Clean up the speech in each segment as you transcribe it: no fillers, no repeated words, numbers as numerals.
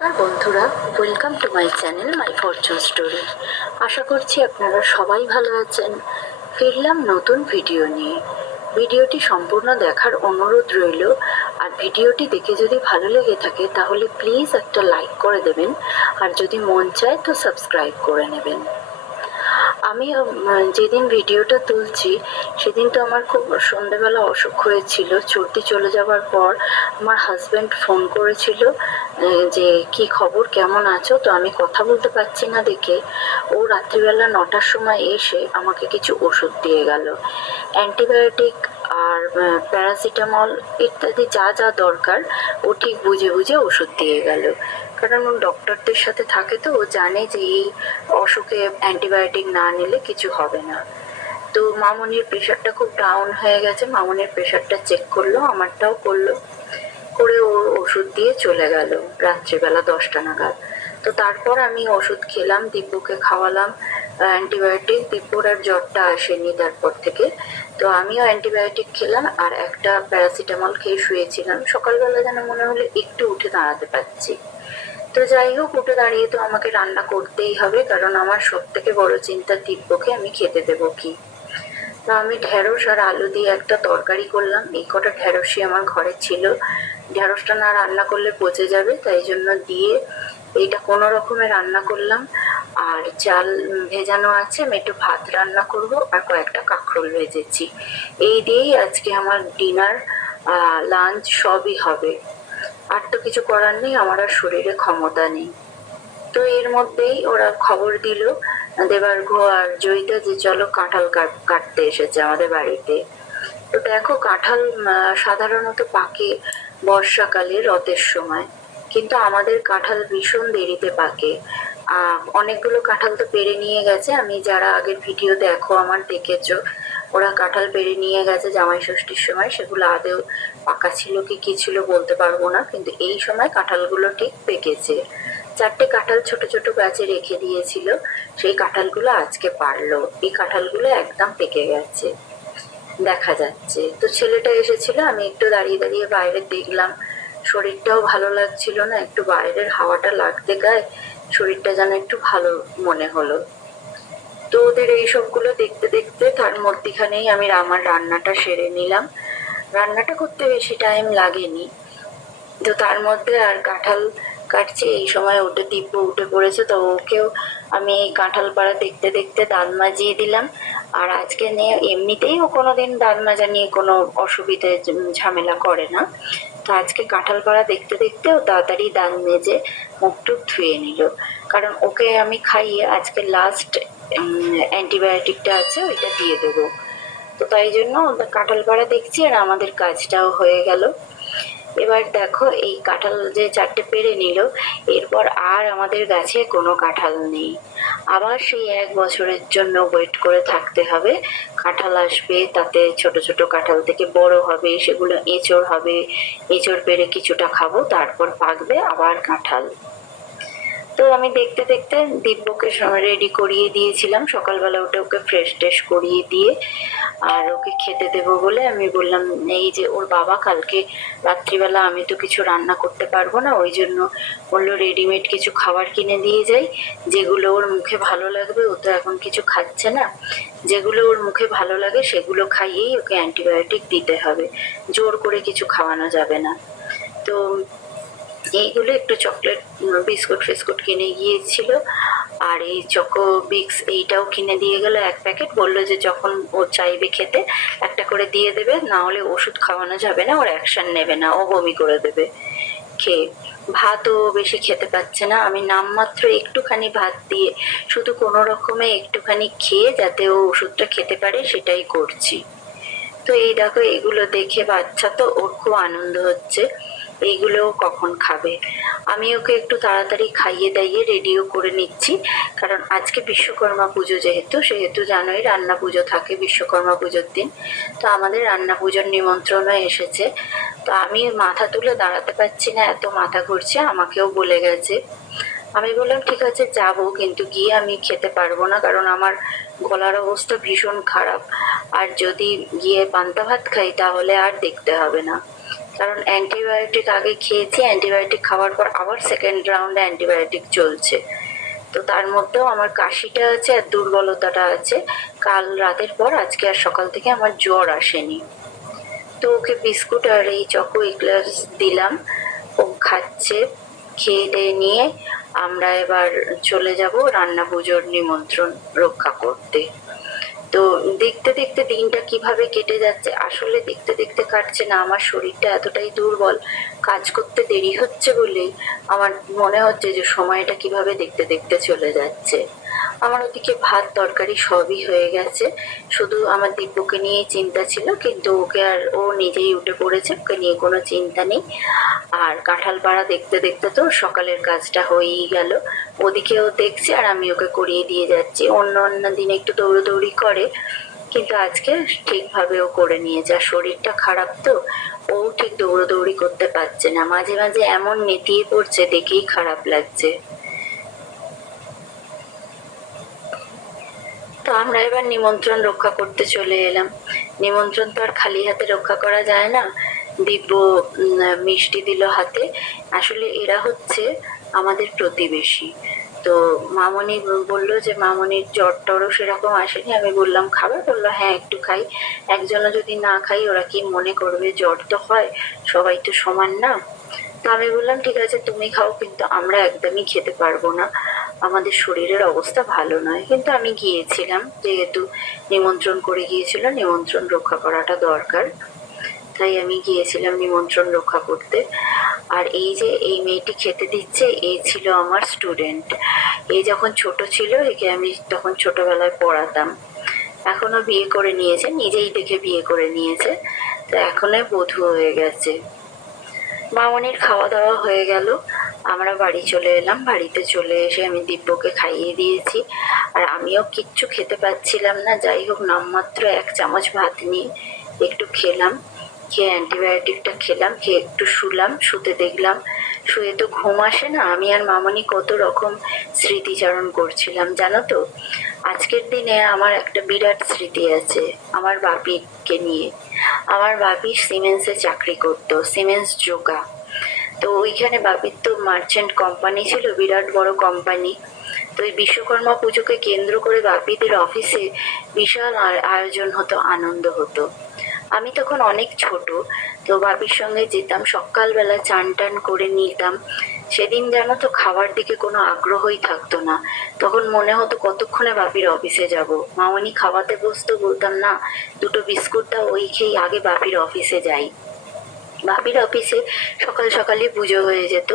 আর বন্ধুরা, welcome to my channel my fortune story. আশা করছি আপনারা সবাই ভালো আছেন। ফিরলাম নতুন ভিডিও নিয়ে। ভিডিওটি সম্পূর্ণ দেখার অনুরোধ রইল। আর ভিডিওটি দেখে যদি ভালো লেগে থাকে তাহলে প্লিজ একটা লাইক করে দেবেন, আর যদি মন চায় তো সাবস্ক্রাইব করে নেবেন। আমি যেদিন ভিডিওটা তুলছি সেদিন তো আমার খুব সন্ধ্যেবেলা অসুখ হয়েছিল। সর্দি চলে যাওয়ার পর আমার হাজব্যান্ড ফোন করেছিল যে কি খবর, কেমন আছো। তো আমি কথা বলতে পারছি না দেখে ও রাত্রিবেলা 9টার সময় এসে আমাকে কিছু ওষুধ দিয়ে গেল, অ্যান্টিবায়োটিক আর প্যারাসিটামল ইত্যাদি যা যা দরকার ও ঠিক বুঝে বুঝে ওষুধ দিয়ে গেল। কারণ ও ডক্টরদের সাথে থাকে তো ও জানে যে এই অসুখে অ্যান্টিবায়োটিক না নিলে কিছু হবে না। তো মামনির প্রেশারটা খুব ডাউন হয়ে গেছে, মামনির প্রেশারটা চেক করলো, আমারটাও করলো, করে ও ওষুধ দিয়ে চলে গেল রাত্রিবেলা 10টা নাগাদ। তো তারপর আমি ওষুধ খেলাম, দিব্যকে খাওয়ালাম অ্যান্টিবায়োটিক। দিব্যর আর জ্বরটা আসেনি তারপর থেকে। তো আমিও অ্যান্টিবায়োটিক খেলাম আর একটা প্যারাসিটামল খেয়ে শুয়েছিলাম। সকালবেলা যেন মনে হলো একটু উঠে দাঁড়াতে পারছি। তো যাই হোক, উঠে দাঁড়িয়ে তো আমাকে রান্না করতেই হবে, কারণ আমার সব থেকে বড় চিন্তা দিব্যকে আমি খেতে দেবো কি। তো আমি ঢেঁড়স আর আলু দিয়ে একটা তরকারি করলাম। এই কটা ঢেঁড়সই আমার ঘরে ছিল, ঢেঁড়সটা না রান্না করলে পচে যাবে, তাই জন্য দিয়ে এইটা কোনো রকমে রান্না করলাম। আর চাল ভেজানো আছে, আমি একটু ভাত রান্না করব আর কয়েকটা কাঁকরোল ভেজেছি। এই দিয়েই আজকে আমার ডিনার লাঞ্চ সবই হবে। আর তো কিছু করার নেই, আমার আর শরীরে ক্ষমতা নেই। তো এর মধ্যেই ওরা খবর দিল দেবার্ঘ আর জয়িতা যে চলো কাঁঠাল কাটতে এসেছে আমাদের বাড়িতে। তো দেখো, কাঁঠাল সাধারণত পাকে বর্ষাকালে, রথের সময়, কিন্তু আমাদের কাঁঠাল ভীষণ দেরিতে পাকে। অনেকগুলো কাঁঠাল তো পেরে নিয়ে গেছে, আমি যারা আগের ভিডিও দেখো আমার দেখেছো, ওরা কাঁঠাল পেরে নিয়ে গেছে জামাই ষষ্ঠীর সময়। সেগুলো আদেও পাকা ছিল কি ছিল বলতে পারবো না, কিন্তু এই সময় কাঁঠালগুলো ঠিক পেকেছে। 4টে কাঁঠাল ছোট ছোট গাছে রেখে দিয়েছিল, সেই কাঁঠালগুলো আজকে পারলো। এই কাঁঠালগুলো একদম পেকে গেছে দেখা যাচ্ছে। তো ছেলেটা এসেছিল, আমি একটু দাঁড়িয়ে দাঁড়িয়ে বাইরে দেখলাম। শরীরটাও ভালো লাগছিল না, একটু বাইরের হাওয়াটা লাগতে গায়ে শরীরটা যেন একটু ভালো মনে হলো। তো ওদের এইসবগুলো দেখতে দেখতে তার মধ্যিখানেই আমি আমার রান্নাটা সেরে নিলাম। রান্নাটা করতে বেশি টাইম লাগেনি। তো তার মধ্যে আর কাঁঠাল কাটছি, এই সময় ওটা দিব্য উঠে পড়েছে, তো ওকেও আমি এই কাঁঠাল পাড়া দেখতে দেখতে দাঁত মাজিয়ে দিলাম। আর আজকে নিয়ে এমনিতেই ও কোনোদিন দাঁত মাজা নিয়ে কোনো অসুবিধে ঝামেলা করে না। তো আজকে কাঁঠাল পাড়া দেখতে দেখতে ও তাড়াতাড়ি দাঁত মেজে মুখ টুক ধুয়ে নিল, কারণ ওকে আমি খাইয়ে আজকে লাস্ট অ্যান্টিবায়োটিকটা আছে ওইটা দিয়ে দেবো। তো তাই জন্য কাঁঠাল পাড়া দেখছি আর আমাদের কাজটাও হয়ে গেল। এবার দেখো, এই কাঁঠাল যে 4টে পেরে নিল, এরপর আর আমাদের গাছে কোনো কাঁঠাল নেই। আবার সেই 1 বছরের জন্য ওয়েট করে থাকতে হবে। কাঁঠাল আসবে, তাতে ছোট ছোট কাঁঠাল থেকে বড় হবে, সেগুলো এঁচড় হবে, এঁচড় পেরে কিছুটা খাবো, তারপর পাকবে আবার কাঁঠাল। তো আমি দেখতে দেখতে দিব্যকে রেডি করিয়ে দিয়েছিলাম, সকালবেলা উঠে ওকে ফ্রেশ ট্রেশ করিয়ে দিয়ে আর ওকে খেতে দেবো বলে আমি বললাম এই যে ওর বাবা কালকে রাত্রিবেলা আমি তো কিছু রান্না করতে পারবো না, ওই জন্য বললো রেডিমেড কিছু খাবার কিনে দিয়ে যাই, যেগুলো ওর মুখে ভালো লাগবে। ও তো এখন কিছু খাচ্ছে না, যেগুলো ওর মুখে ভালো লাগে সেগুলো খাইয়েই ওকে অ্যান্টিবায়োটিক দিতে হবে, জোর করে কিছু খাওয়ানো যাবে না। তো এইগুলো একটু চকলেট বিস্কুট ফিস্কুট কিনে গিয়েছিল, আর এই চকো বিক্স এইটাও কিনে দিয়ে গেল 1 প্যাকেট। বললো যে যখন ও চাইবে খেতে একটা করে দিয়ে দেবে, না হলে ওষুধ খাওয়ানো যাবে না, ওর অ্যাকশন নেবে না, ও বমি করে দেবে খেয়ে। ভাতও বেশি খেতে পাচ্ছে না, আমি নামমাত্র একটুখানি ভাত দিয়ে শুধু কোনো রকমে একটুখানি খেয়ে যাতে ও ওষুধটা খেতে পারে সেটাই করছি। তো এই দেখো, এগুলো দেখে বাচ্চা তো ওর খুব আনন্দ হচ্ছে, এইগুলো কখন খাবে। আমি ওকে একটু তাড়াতাড়ি খাইয়ে দাইয়ে রেডিও করে নিচ্ছি, কারণ আজকে বিশ্বকর্মা পুজো সেহেতু জানোই রান্না পুজো থাকে বিশ্বকর্মা পুজোর দিন। তো আমাদের রান্না পুজোর নিমন্ত্রণও এসেছে। তো আমি মাথা তুলে দাঁড়াতে পারছি না, এত মাথা ঘুরছে, আমাকেও বলে গেছে। আমি বললাম ঠিক আছে যাবো, কিন্তু গিয়ে আমি খেতে পারবো না, কারণ আমার গলার অবস্থা ভীষণ খারাপ। আর যদি গিয়ে পান্তা ভাত খাই তাহলে আর দেখতে হবে না। কারণ অ্যান্টিবায়োটিক আগে খেয়েছি, অ্যান্টিবায়োটিক খাওয়ার পর আবার সেকেন্ড রাউন্ডে অ্যান্টিবায়োটিক চলছে। তো তার মধ্যেও আমার কাশিটা আছে আর দুর্বলতাটা আছে। কাল রাতের পর আজকে আর সকাল থেকে আমার জ্বর আসেনি। তো ওকে বিস্কুট আর এই চকো এক্লার্স দিলাম, ও খাচ্ছে। খেয়ে দিয়ে নিয়ে আমরা এবার চলে যাব রান্না পুজোর নিমন্ত্রণ রক্ষা করতে। তো দেখতে দেখতে দিনটা কিভাবে কেটে যাচ্ছে, আসলে দেখতে দেখতে কাটছে না, আমার শরীরটা এতটাই দুর্বল, কাজ করতে দেরি হচ্ছে বলেই আমার মনে হচ্ছে যে সময়টা কিভাবে দেখতে দেখতে চলে যাচ্ছে। আমার ওদিকে ভাত তরকারি সবই হয়ে গেছে, শুধু আমার দিব্যকে নিয়ে চিন্তা ছিল, কিন্তু ওকে আর ও নিজেই উঠে পড়েছে, ওকে নিয়ে কোনো চিন্তা নেই। আর কাঁঠাল পাড়া দেখতে দেখতে তো সকালের কাজটা হয়েই গেল, ওদিকেও দেখছি আর আমি ওকে করিয়ে দিয়ে যাচ্ছি। অন্য অন্য দিন একটু দৌড়োদৌড়ি করে, কিন্তু আজকে ঠিকভাবে ও করে নিয়েছে। আর শরীরটা খারাপ তো, ও ঠিক দৌড়োদৌড়ি করতে পারছে না, মাঝে মাঝে এমন নেতিয়ে পড়ছে, দেখেই খারাপ লাগছে। তো আমরা এবার নিমন্ত্রণ রক্ষা করতে চলে এলাম। নিমন্ত্রণ তো আর খালি হাতে রক্ষা করা যায় না। দিব্য মিষ্টি দিল হাতে। আসলে এরা হচ্ছে আমাদের প্রতিবেশী। তো মামনি বললো যে মামনির জ্বর টরও সেরকম আসেনি। আমি বললাম খাবে? বললো হ্যাঁ একটু খাই। একজনও যদি না খাই ওরা কি মনে করবে? জ্বর তো হয়, সবাই তো সমান না। তো আমি বললাম ঠিক আছে তুমি খাও, কিন্তু আমরা একদমই খেতে পারবো না, আমাদের শরীরের অবস্থা ভালো নয়। কিন্তু আমি গিয়েছিলাম, যেহেতু নিমন্ত্রণ করে গিয়েছিল, নিমন্ত্রণ রক্ষা করাটা দরকার, তাই আমি গিয়েছিলাম নিমন্ত্রণ রক্ষা করতে। আর এই যে এই মেয়েটি খেতে দিচ্ছে, এই ছিল আমার স্টুডেন্ট। এই যখন ছোট ছিল একে আমি তখন ছোটবেলায় পড়াতাম। এখনো বিয়ে করে নিয়েছে, নিজেই দেখে বিয়ে করে নিয়েছে, তো এখনো বধূ হয়ে গেছে। মামনির খাওয়া দাওয়া হয়ে গেল, আমরা বাড়ি চলে এলাম। বাড়িতে চলে এসে আমি দিব্যকে খাইয়ে দিয়েছি, আর আমিও কিচ্ছু খেতে পাচ্ছিলাম না। যাই হোক নামমাত্র 1 চামচ ভাত নিয়ে একটু খেলাম, খেয়ে অ্যান্টিবায়োটিকটা খেলাম, খেয়ে একটু শুলাম। শুতে দেখলাম, শুয়ে তো ঘুম আসে না। আমি আর মামনি কত রকম স্মৃতিচারণ করছিলাম জানো তো। আজকের দিনে আমার একটা বিরাট স্মৃতি আছে আমার বাপিকে নিয়ে। আমার বাপি সিমেন্সে চাকরি করতো, সিমেন্স জোকা। তো ওইখানে বাপির তো মার্চেন্ট কোম্পানি ছিল, বিরাট বড় কোম্পানি। তো এই বিশ্বকর্মা পুজোকে কেন্দ্র করে বাপিদের অফিসে বিশাল আয়োজন হতো, আনন্দ হতো। আমি তখন অনেক ছোট, তো বাপির সঙ্গে যেতাম, সকালবেলা চান টান করে নিতাম। সেদিন জানো তো খাওয়ার দিকে কোনো আগ্রহই থাকতো না, তখন মনে হতো কতক্ষণে বাপির অফিসে যাব। মামনি খাওয়াতে বসতো, বলতাম না দুটো বিস্কুট দাও, ওই খেয়েই আগে বাপির অফিসে যাই। বাপির অফিসে সকাল সকালই পুজো হয়ে যেত।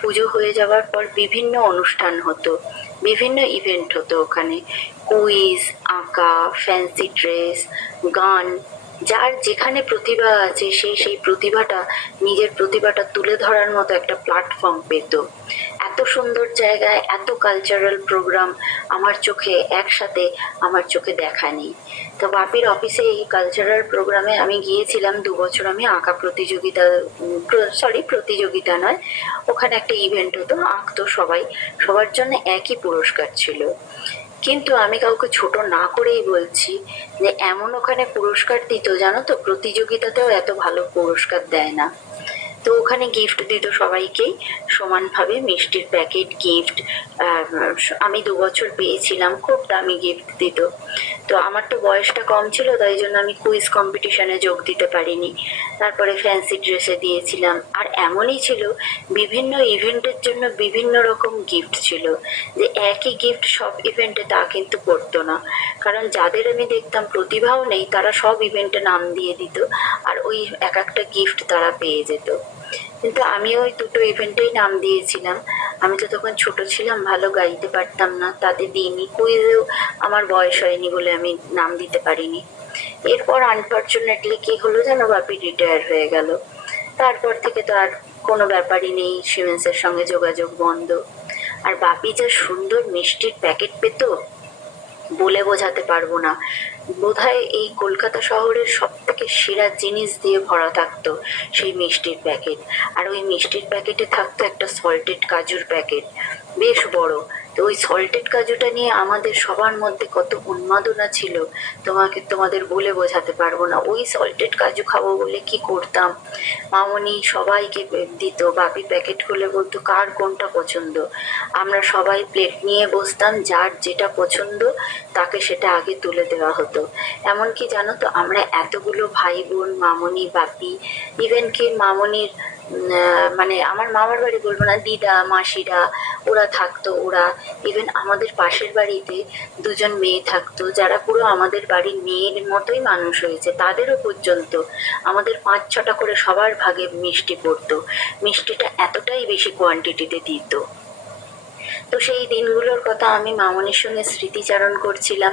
পুজো হয়ে যাওয়ার পর বিভিন্ন অনুষ্ঠান হতো, বিভিন্ন ইভেন্ট হতো ওখানে, কুইজ, আঁকা, ফ্যান্সি ড্রেস, গান। যার যেখানে প্রতিভা আছে সে সেই প্রতিভাটা, নিজের প্রতিভাটা তুলে ধরার মতো একটা প্ল্যাটফর্ম পেত। এত সুন্দর জায়গায় এত কালচারাল প্রোগ্রাম আমার চোখে একসাথে আমার চোখে দেখা নেই। তো বাপির অফিসে এই কালচারাল প্রোগ্রামে আমি গিয়েছিলাম 2 বছর। আমি আঁকা প্রতিযোগিতা, প্রতিযোগিতা নয়, ওখানে একটা ইভেন্ট হতো, আঁকতো সবাই, সবার জন্য একই পুরস্কার ছিল। কিন্তু আমি কাউকে ছোট না করেই বলছি যে এমন ওখানে পুরস্কার দিত জানো তো, প্রতিযোগিতাতেও এত ভালো পুরস্কার দেয় না। তো ওখানে গিফট দিত সবাইকেই সমানভাবে, মিষ্টির প্যাকেট, গিফট। আমি 2 বছর পেয়েছিলাম, খুব দামি গিফট দিত। তো আমার তো বয়সটা কম ছিল, তাই জন্য আমি কুইজ কম্পিটিশনে যোগ দিতে পারিনি। তারপরে ফ্যান্সি ড্রেসে দিয়েছিলাম। আর এমনই ছিল, বিভিন্ন ইভেন্টের জন্য বিভিন্ন রকম গিফট ছিল, যে একই গিফট সব ইভেন্টে তা কিন্তু করতো না। কারণ যাদের আমি দেখতাম প্রতিভাও নেই, তারা সব ইভেন্টে নাম দিয়ে দিত, আর ওই এক একটা গিফট তারা পেয়ে যেত। কিন্তু আমি ওই দুটো ইভেন্টেই নাম দিয়েছিলাম। আমি তো তখন ছোট ছিলাম, ভালো গাইতে পারতাম না, তাতে দিইনি। কুইজেও আমার বয়স হয়নি বলে আমি নাম দিতে পারিনি। এরপর আনফর্চুনেটলি কি হলো জানো, বাপি রিটায়ার হয়ে গেল। তারপর থেকে তো আর কোনো ব্যাপারই নেই, সিমেন্সের সঙ্গে যোগাযোগ বন্ধ। আর বাপি যা সুন্দর মিষ্টির প্যাকেট পেত, বলে বোঝাতে পারবো না। বোধহয় এই কলকাতা শহরের সব থেকে সেরা জিনিস দিয়ে ভরা থাকতো সেই মিষ্টির প্যাকেট। আর ওই মিষ্টির প্যাকেটে থাকতো একটা সল্টেড কাজুর প্যাকেট, বেশ বড়, তো ওই সল্টেড কাজুটা নিয়ে আমাদের সবার মধ্যে কত উন্মাদনা ছিল তোমাদের বলে বোঝাতে পারবো না। ওই সল্টেড কাজু খাবো বলে কি করতাম, মামনি সবাইকে দিত, বাপি প্যাকেট খুলে বলতো কার কোনটা পছন্দ। আমরা সবাই প্লেট নিয়ে বসতাম, যার যেটা পছন্দ তাকে সেটা আগে তুলে দেওয়া হতো। এমনকি জানো তো আমরা এতগুলো ভাই বোন, মামনি, বাপি, ইভেন কি মামনির মানে আমার মামার বাড়ি বলবো না, দিদা মাসিরা ওরা থাকতো। ওরা ইভেন আমাদের পাশের বাড়িতে দুজন মেয়ে থাকতো যারা পুরো আমাদের বাড়ির মেয়ের মতোই মানুষ হয়েছে, তাদেরও পর্যন্ত আমাদের 5-6টা করে সবার ভাগে মিষ্টি পড়তো। মিষ্টিটা এতটাই বেশি কোয়ান্টিটিতে দিত। তো সেই দিনগুলোর কথা আমি মামনির সঙ্গে স্মৃতিচারণ করছিলাম।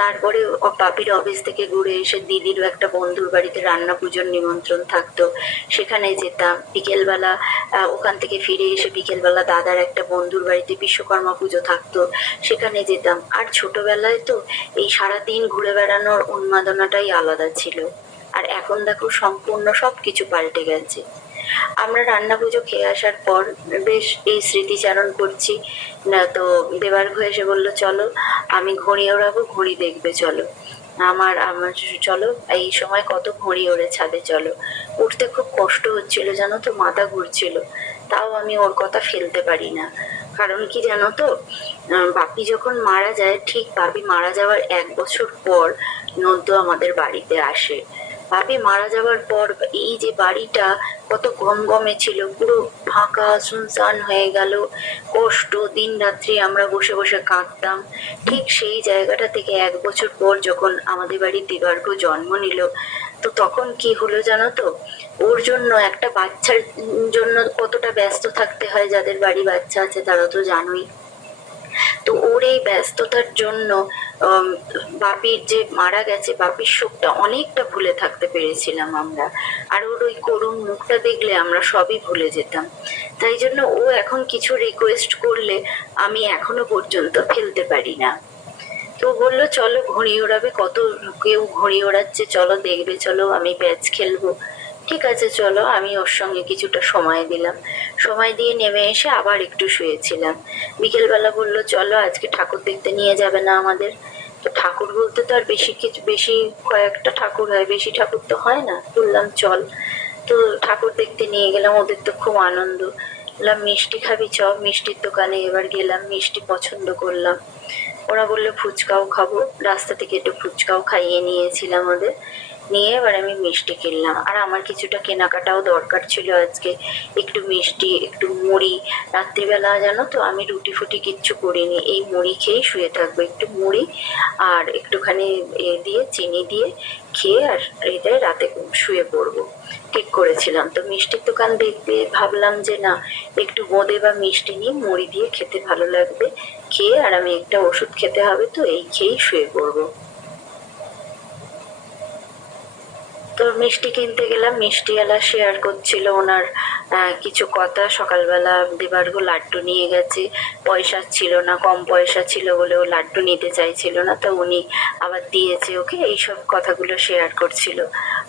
তারপরে বাপির অফিস থেকে ঘুরে এসে দিদিরও একটা বন্ধুর বাড়িতে রান্না পুজোর নিমন্ত্রণ থাকতো, সেখানে যেতাম। বিকেলবেলা ওখান থেকে ফিরে এসে বিকেলবেলা দাদার একটা বন্ধুর বাড়িতে বিশ্বকর্মা পুজো থাকতো, সেখানে যেতাম। আর ছোটবেলায় তো এই সারাদিন ঘুরে বেড়ানোর উন্মাদনাটাই আলাদা ছিল। আর এখন দেখো সম্পূর্ণ সবকিছু পাল্টে গেছে। আমরা রান্না পুজো খেয়ে আসার পর বেশ এই স্মৃতিচারণ করছি না, তো দেবার্ঘ এসে বললো চলো আমি ঘুড়ি ওড়াবো, ঘুড়ি দেখবে চলো। আমার আমার চলো, এই সময় কত ঘুড়ি ওড়ে ছাদে চলো। উঠতে খুব কষ্ট হচ্ছিল জানো তো, মাথা ঘুরছিল, তাও আমি ওর কথা ফেলতে পারি না। কারণ কি জানো তো, বাপি যখন মারা যায়, ঠিক বাপি মারা যাওয়ার 1 বছর পর নদ্য আমাদের বাড়িতে আসে। বাপি মারা যাওয়ার পর এই যে বাড়িটা কত গমগমে ছিল, পুরো ফাঁকা শুনশান হয়ে গেল। কষ্ট, দিন রাত্রি আমরা বসে বসে কাঁদতাম। ঠিক সেই জায়গাটা থেকে 1 বছর পর যখন আমাদের বাড়ির দেবার্ঘ জন্ম নিল, তো তখন কি হলো জানো তো, ওর জন্য একটা বাচ্চার জন্য কতটা ব্যস্ত থাকতে হয়, যাদের বাড়ি বাচ্চা আছে তারা তো জানোই। তো ওর এই ব্যস্ততার জন্য বাপির যে মারা গেছে, বাপির শোকটা অনেকটা ভুলে থাকতে পেরেছিলাম আমরা। আর ওর ওই করুণ মুখটা দেখলে আমরা সবই ভুলে যেতাম। তাই জন্য ও এখন কিছু রিকোয়েস্ট করলে আমি এখনো পর্যন্ত ফেলতে পারি না। তো বললো চলো ঘুড়ি ওড়াবে, কত কেউ ঘুড়ি ওড়াচ্ছে, চলো দেখবে, চলো আমি প্যাচ খেলবো। ঠিক আছে চলো, আমি ওর সঙ্গে কিছুটা সময় দিলাম। সময় দিয়ে নেমে এসে আবার একটু শুয়েছিলাম। বিকেলবেলা বললো চলো আজকে ঠাকুর দেখতে নিয়ে যাবে না আমাদের। তো ঠাকুর বলতে তো আর বেশি কয়েকটা ঠাকুর হয়, বেশি ঠাকুর তো হয় না। বললাম চল। তো ঠাকুর দেখতে নিয়ে গেলাম, ওদের তো খুব আনন্দ। বললাম মিষ্টি খাবি চ, মিষ্টির দোকানে এবার গেলাম, মিষ্টি পছন্দ করলাম। ওরা বললো ফুচকাও খাবো, রাস্তা থেকে একটু ফুচকাও খাইয়ে নিয়েছিলাম ওদের। নিয়ে এবার আমি মিষ্টি কিনলাম। আর আমার কিছুটা কেনাকাটাও দরকার ছিল আজকে, একটু মিষ্টি, একটু মুড়ি। রাত্রিবেলা জানো তো আমি রুটি ফুটি কিচ্ছু করিনি, এই মুড়ি খেয়েই শুয়ে থাকবো। একটু মুড়ি আর একটুখানি দিয়ে চিনি দিয়ে খেয়ে আর এটাই রাতে শুয়ে পড়বো ঠিক করেছিলাম। তো মিষ্টির দোকান দেখবে ভাবলাম যে না, একটু বোঁদে বা মিষ্টি নিয়ে মুড়ি দিয়ে খেতে ভালো লাগবে। খেয়ে আর আমি একটা ওষুধ খেতে হবে, তো এই খেয়েই শুয়ে পড়বো। তো মিষ্টি কিনতে গেলাম, মিষ্টিওয়ালা শেয়ার করছিল ওনার কিছু কথা। সকালবেলা দেবার্ঘ লাড্ডু নিয়ে গেছে, পয়সা ছিল না, কম পয়সা ছিল বলে ও লাড্ডু নিতে চাইছিল না, তো উনি আবার দিয়েছে ওকে, এইসব কথাগুলো শেয়ার করছিল।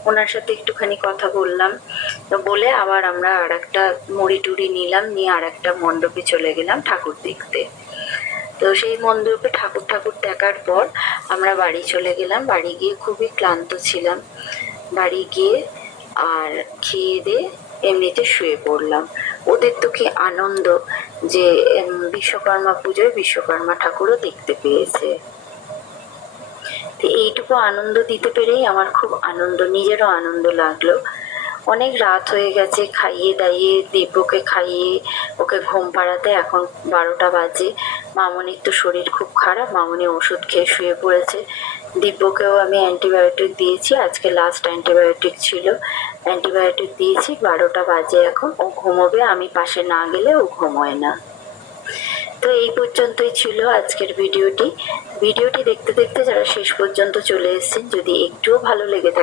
ওনার সাথে একটুখানি কথা বললাম, তো বলে আবার আমরা আর একটা মুড়ি টুড়ি নিলাম, নিয়ে আর একটা মণ্ডপে চলে গেলাম ঠাকুর দেখতে। তো সেই মণ্ডপে ঠাকুর দেখার পর আমরা বাড়ি চলে গেলাম। বাড়ি গিয়ে খুবই ক্লান্ত ছিলাম। বাড়ি গিয়ে আর খেয়ে দিয়ে এমনিতে শুয়ে পড়লাম। ওদের তো কি আনন্দ যে বিশ্বকর্মা পুজোয় বিশ্বকর্মা ঠাকুরও দেখতে পেয়েছে। তো এইটুকু আনন্দ দিতে পেরেই আমার খুব আনন্দ, নিজেরও আনন্দ লাগলো। অনেক রাত হয়ে গেছে, খাইয়ে দাইয়ে দিব্যকে খাইয়ে ওকে ঘুম পাড়াতে এখন 12টা বাজে। মামনির তো শরীর খুব খারাপ, মামনি ওষুধ খেয়ে শুয়ে পড়েছে। দিব্যকেও আমি অ্যান্টিবায়োটিক দিয়েছি, আজকে লাস্ট অ্যান্টিবায়োটিক ছিল, অ্যান্টিবায়োটিক দিয়েছি। 12টা বাজে এখন, ও ঘুমোবে, আমি পাশে না গেলে ও ঘুমোয় না। তো এই পর্যন্তই ছিল আজকের ভিডিওটি। ভিডিওটি দেখতে দেখতে যারা শেষ পর্যন্ত চলে এসেছেন, যদি একটুও ভালো লেগে থাকে